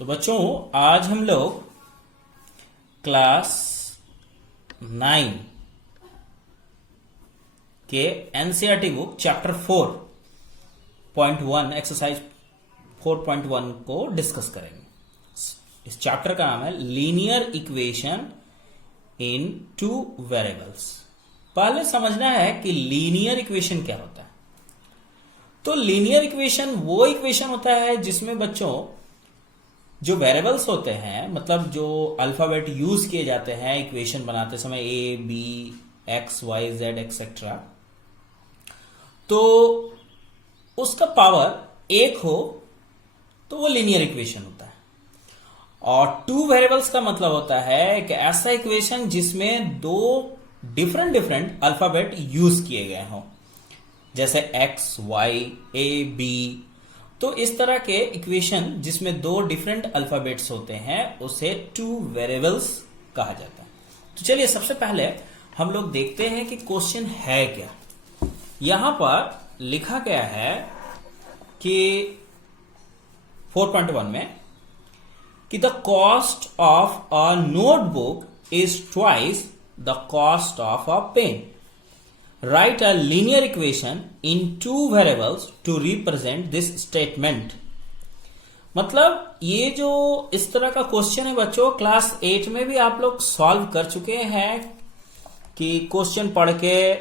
तो बच्चों आज हम लोग क्लास 9 के एनसीईआरटी बुक चैप्टर 4.1 एक्सरसाइज 4.1 को डिस्कस करेंगे। इस चैप्टर का नाम है लीनियर इक्वेशन इन टू वेरिएबल्स। पहले समझना है कि लीनियर इक्वेशन क्या होता है। तो लीनियर इक्वेशन वो इक्वेशन होता है जिसमें बच्चों जो वेरिएबल्स होते हैं, मतलब जो अल्फाबेट यूज किए जाते हैं इक्वेशन बनाते समय A B X Y Z etcetera, तो उसका पावर एक हो तो वो लीनियर इक्वेशन होता है। और टू वेरिएबल्स का मतलब होता है कि ऐसा इक्वेशन जिसमें दो डिफरेंट अल्फाबेट यूज किए गए हों, जैसे एक्स वाई ए बी। तो इस तरह के इक्वेशन जिसमें दो डिफरेंट अल्फाबेट्स होते हैं उसे टू वेरिएबल्स कहा जाता है। तो चलिए सबसे पहले हम लोग देखते हैं कि क्वेश्चन है क्या। यहां पर लिखा गया है कि 4.1 में कि the cost of a notebook is twice the cost of a pen. Write a linear equation in two variables to represent this statement। मतलब ये जो इस तरह का क्वेश्चन है बच्चों, क्लास 8 में भी आप लोग सॉल्व कर चुके हैं कि क्वेश्चन पढ़ के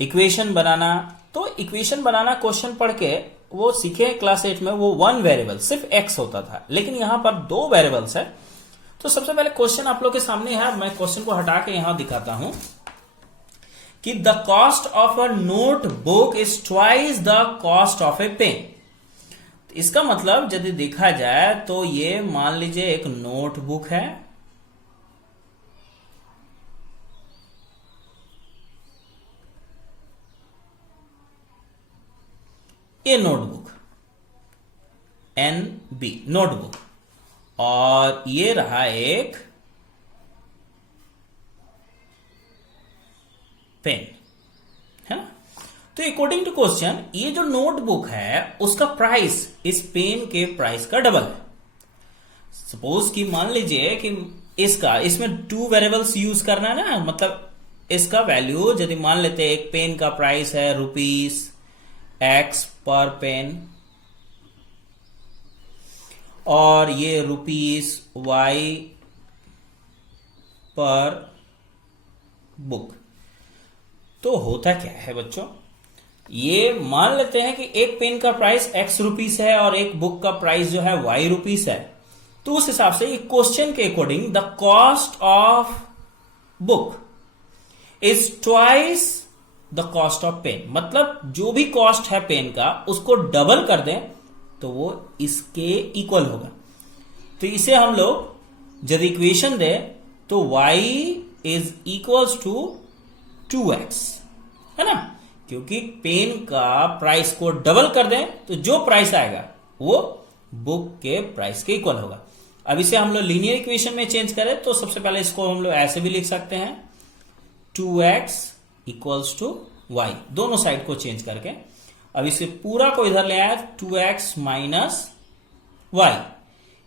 इक्वेशन बनाना। तो इक्वेशन बनाना क्वेश्चन पढ़ के वो सीखे क्लास 8 में, वो वन वेरिएबल सिर्फ एक्स होता था, लेकिन यहां पर दो वेरिएबल्स है। तो सबसे पहले क्वेश्चन आप लोग के सामने है, मैं क्वेश्चन को हटा के यहां दिखाता हूं कि the cost of a notebook is twice the cost of a pen. इसका मतलब यदि देखा जाए तो ये मान लीजिए एक नोटबुक है, ये नोटबुक NB नोटबुक, और ये रहा एक पेन है। तो अकॉर्डिंग टू क्वेश्चन ये जो नोटबुक है उसका प्राइस इस पेन के प्राइस का डबल है। सपोज कि मान लीजिए कि इसमें टू वेरिएबल्स यूज करना है ना, मतलब इसका वैल्यू यदि मान लेते हैं, एक पेन का प्राइस है ₹X पर पेन, और ये ₹Y पर बुक। तो होता क्या है बच्चों, ये मान लेते हैं कि एक पेन का प्राइस X रुपीस है और एक बुक का प्राइस जो है Y रुपीस है। तो उस हिसाब से ये क्वेश्चन के according the cost of book is twice the cost of pen, मतलब जो भी कॉस्ट है पेन का उसको डबल कर दें तो वो इसके इक्वल होगा। तो इसे हम लोग यदि इक्वेशन दें तो y is equals to 2x, है ना, क्योंकि पेन का प्राइस को डबल कर दें तो जो प्राइस आएगा वो बुक के प्राइस के इक्वल होगा। अब इसे हम लोग लीनियर इक्वेशन में चेंज करें तो सबसे पहले इसको हम लोग ऐसे भी लिख सकते हैं, 2x इक्वल्स टू y, दोनों साइड को चेंज करके। अब इसे पूरा को इधर ले आया, 2x minus y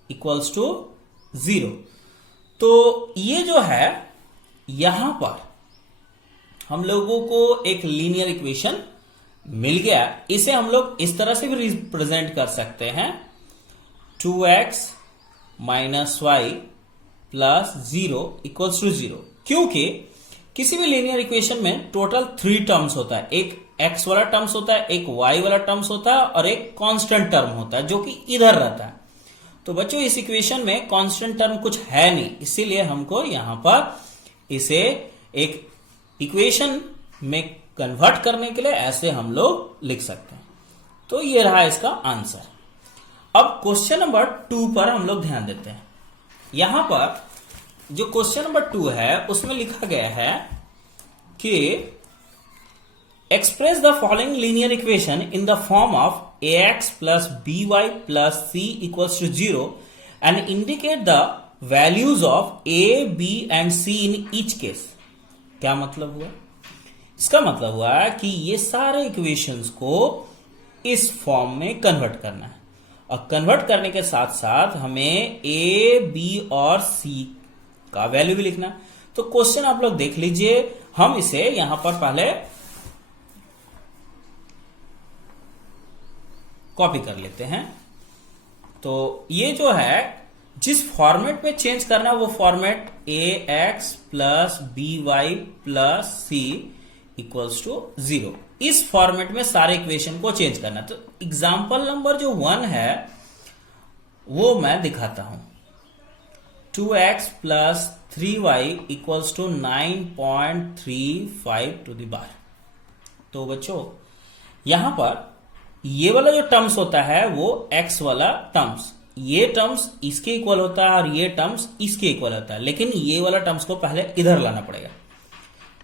equals to 0। तो ये जो है यहां पर हम लोगों को एक लीनियर इक्वेशन मिल गया। इसे हम लोग इस तरह से भी रिप्रेजेंट कर सकते हैं, 2x minus y plus 0 equals to 0, क्योंकि किसी भी लीनियर इक्वेशन में टोटल 3 टर्म्स होता है। एक x वाला टर्म्स होता है, एक y वाला टर्म्स होता है और एक कांस्टेंट टर्म होता है जो कि इधर रहता है। तो बच्चों इस इक्वेशन में कांस्टेंट टर्म कुछ है नहीं, इसीलिए हमको यहां पर इसे एक इक्वेशन में कन्वर्ट करने के लिए ऐसे हम लोग लिख सकते हैं। तो ये रहा इसका आंसर। अब क्वेश्चन नंबर 2 पर हम लोग ध्यान देते हैं। यहां पर जो क्वेश्चन नंबर 2 है उसमें लिखा गया है कि express the following linear equation in the form of ax plus by plus c equals to 0 and indicate the values of a, b and c in each case. क्या मतलब हुआ? इसका मतलब हुआ कि ये सारे इक्वेशंस को इस फॉर्म में कन्वर्ट करना है। और कन्वर्ट करने के साथ साथ हमें ए, बी और सी का वैल्यू भी लिखना। तो क्वेश्चन आप लोग देख लीजिए, हम इसे यहां पर पहले कॉपी कर लेते हैं। तो ये जो है जिस फॉर्मेट में चेंज करना है वो format A X plus B Y plus C equals to 0, इस फॉर्मेट में सारे इक्वेशन को चेंज करना। तो एग्जाम्पल नंबर जो 1 है वो मैं दिखाता हूं। 2x plus 3y equals to 9.35 to the bar. तो बच्चों यहां पर ये वाला जो टर्म्स होता है वो x वाला टर्म्स, ये टर्म्स इसके इक्वल होता है और ये टर्म्स इसके इक्वल होता है, लेकिन ये वाला टर्म्स को पहले इधर लाना पड़ेगा।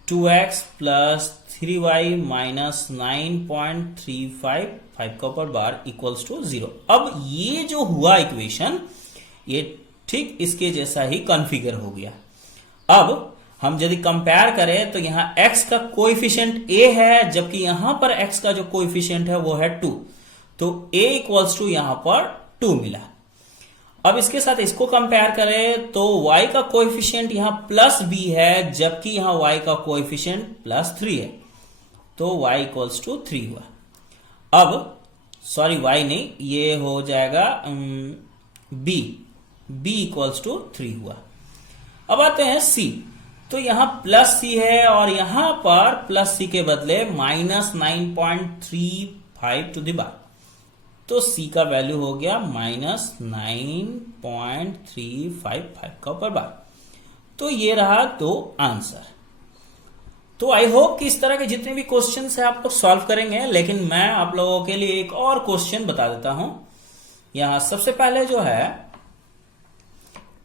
2x प्लस 3y माइनस 9.355 का ऊपर बार इक्वल्स टू 0। अब ये जो हुआ इक्वेशन ये ठीक इसके जैसा ही कॉन्फ़िगर हो गया। अब हम यदि कंपेयर करें तो यहां x का कोएफिशिएंट a है, जबकि यहां पर x का जो कोएफिशिएंट है वो है 2, तो a इक्वल्स टू यहां पर 2 मिला। अब इसके साथ इसको कंपेयर करें तो y का कोएफिशिएंट यहां प्लस b है, जबकि यहां y का कोएफिशिएंट प्लस 3 है, तो y इक्वल्स टू 3 हुआ। अब सॉरी y नहीं, ये हो जाएगा b इक्वल्स टू 3 हुआ। अब आते हैं c, तो यहां प्लस c है और यहां पर प्लस c के बदले माइनस 9.35 टू द बार, तो c का वैल्यू हो गया माइनस 9.355 का ऊपर बार। तो ये रहा दो आंसर। तो आई होप कि इस तरह के जितने भी क्वेश्चंस है आप लोग सॉल्व करेंगे, लेकिन मैं आप लोगों के लिए एक और क्वेश्चन बता देता हूं। यहां सबसे पहले जो है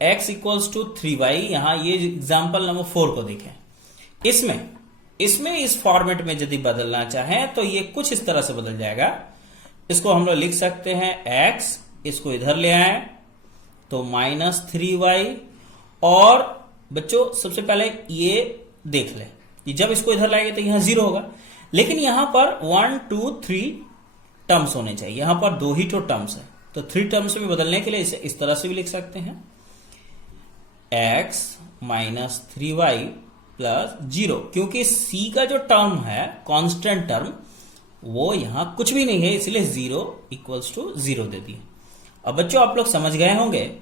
x इक्वल्स टू 3y, यहां ये एग्जाम्पल नंबर 4 को देखें। इसमें इस फॉर्मेट में यदि बदलना चाहें तो ये कुछ इस तरह से बदल जाएगा। इसको हम लोग लिख सकते हैं x, इसको इधर ले आए तो माइनस 3y, और बच्चों सबसे पहले ये देख ले, जब इसको इधर लाएंगे तो यहां 0 होगा, लेकिन यहां पर 1 2 3 टर्म्स होने चाहिए, यहां पर 2 ही तो टर्म्स है, तो 3 टर्म्स में बदलने के लिए इसे इस तरह से भी लिख सकते हैं, x माइनस 3y प्लस 0, क्योंकि c का जो टर्म है कांस्टेंट टर्म वो यहां कुछ भी नहीं है, इसलिए 0 इक्वल्स टू 0 दे दिए। अब बच्चों आप लोग समझ गए होंगे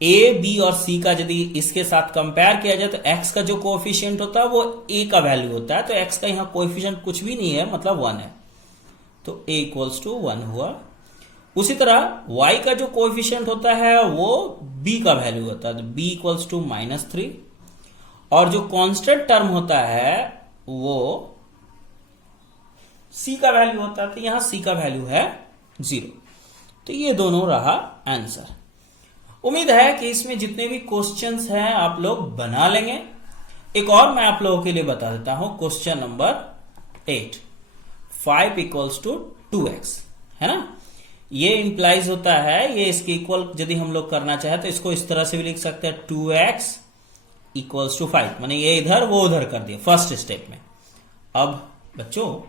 a, b और c का यदि इसके साथ कंपेयर किया जाए तो x का जो कोएफिशिएंट होता है वो a का वैल्यू होता है, तो x का यहां कोएफिशिएंट कुछ भी नहीं है, मतलब 1 है, तो a इक्वल्स टू 1 हुआ। उसी तरह y का जो कोएफिशिएंट होता है वो b का वैल्यू होता है, तो b इक्वल्स टू माइनस 3, और जो कांस्टेंट टर्म होता है वो c का वैल्यू होता है, तो यहां c का वैल्यू है 0। तो ये दोनों रहा आंसर। उम्मीद है कि इसमें जितने भी क्वेश्चंस हैं आप लोग बना लेंगे। एक और मैं आप लोगों के लिए बता देता हूं, question number 8, 5 equals to 2x है ना, ये इंप्लाइज होता है, ये इसके इक्वल यदि हम लोग करना चाहे तो इसको इस तरह से भी लिख सकते हैं, 2x इक्वल्स टू 5, माने ये इधर वो उधर कर दिया फर्स्ट स्टेप में। अब बच्चों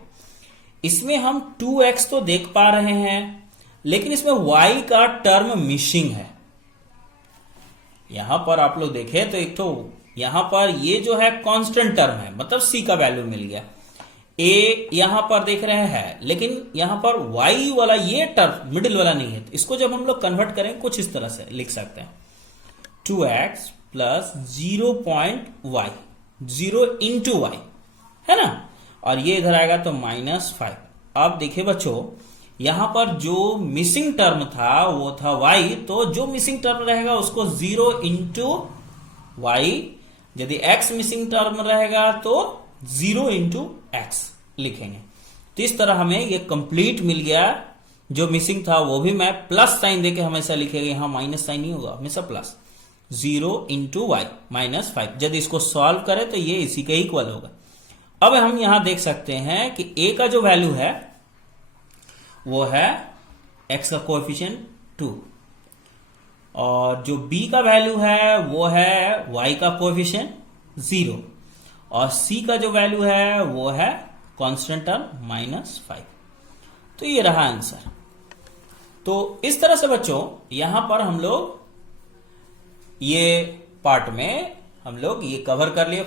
इसमें हम 2x तो देख पा रहे हैं, लेकिन इसमें y का टर्म मिसिंग है। यहां पर आप लोग देखें तो एक तो यहां पर ये जो है कांस्टेंट टर्म है, मतलब c का वैल्यू मिल गया, a यहां पर देख रहे हैं, लेकिन यहां पर y वाला ये टर्म मिडिल वाला नहीं है, तो इसको जब हम लोग कन्वर्ट करें कुछ इस तरह से लिख सकते हैं, 2x plus 0.y, 0 into y है ना, और ये इधर आएगा तो माइनस 5। अब देखिए बच्चों यहां पर जो मिसिंग टर्म था वो था y, तो जो मिसिंग टर्म रहेगा उसको 0 इंटू y, यदि x मिसिंग टर्म रहेगा तो 0 इंटू x लिखेंगे। तो इस तरह हमें ये कंप्लीट मिल गया। जो मिसिंग था वो भी मैं प्लस साइन देके हमेशा लिखेगा, यहां माइनस साइन नहीं होगा, हमेशा प्लस, 0 इंटू वाई माइनस 5। यदि इसको सॉल्व करें तो ये इसी के इक्वल होगा। अब हम यहां देख सकते हैं कि a का जो वैल्यू है वो है x का कोएफिशिएंट 2, और जो b का वैल्यू है वो है y का कोएफिशिएंट 0, और c का जो वैल्यू है वो है कांस्टेंट टर्म माइनस 5। तो ये रहा आंसर। तो इस तरह से बच्चों यहां पर हम लोग ये पार्ट में हम लोग ये कवर कर लिए।